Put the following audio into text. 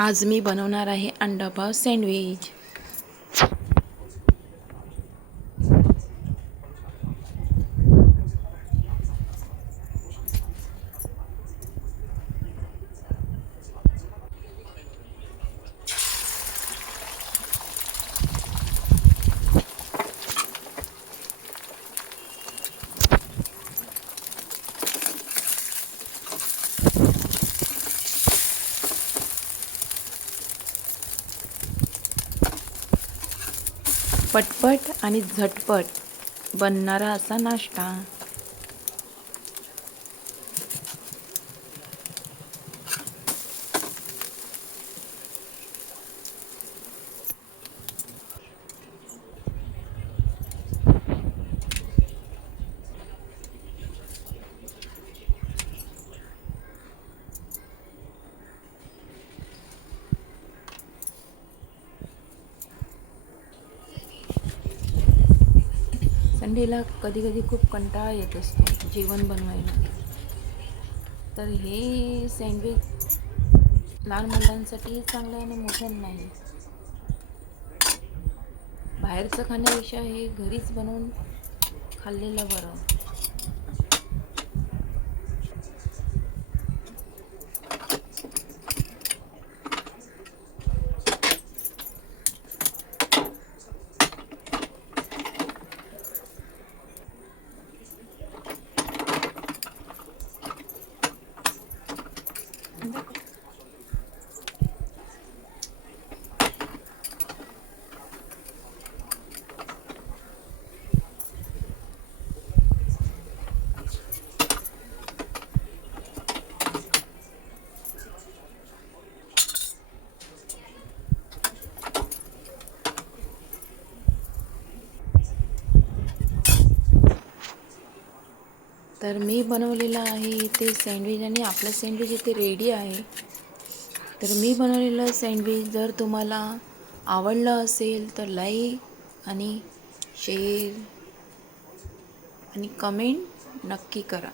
आज मी बनवणार आहे अंडा पाव सँडविच. पटपट आणि झटपट बनणारा असा नाश्ता. संडेला कधी कधी खूप कंटाळा येत असतो जेवण बनवायला. तर हे सँडविच लहान मुलांसाठी चांगलं आहे आणि मोठ्यांना नाही. बाहेरचं खाण्यापेक्षा हे घरीच बनवून खाल्लेलं बरं. तर मी बनवलेलं आहे ते सँडविच आणि आपलं सँडविच इथे रेडी आहे. तर मी बनवलेलं सँडविच जर तुम्हाला आवडलं असेल तर लाईक आणि शेअर आणि कमेंट नक्की करा.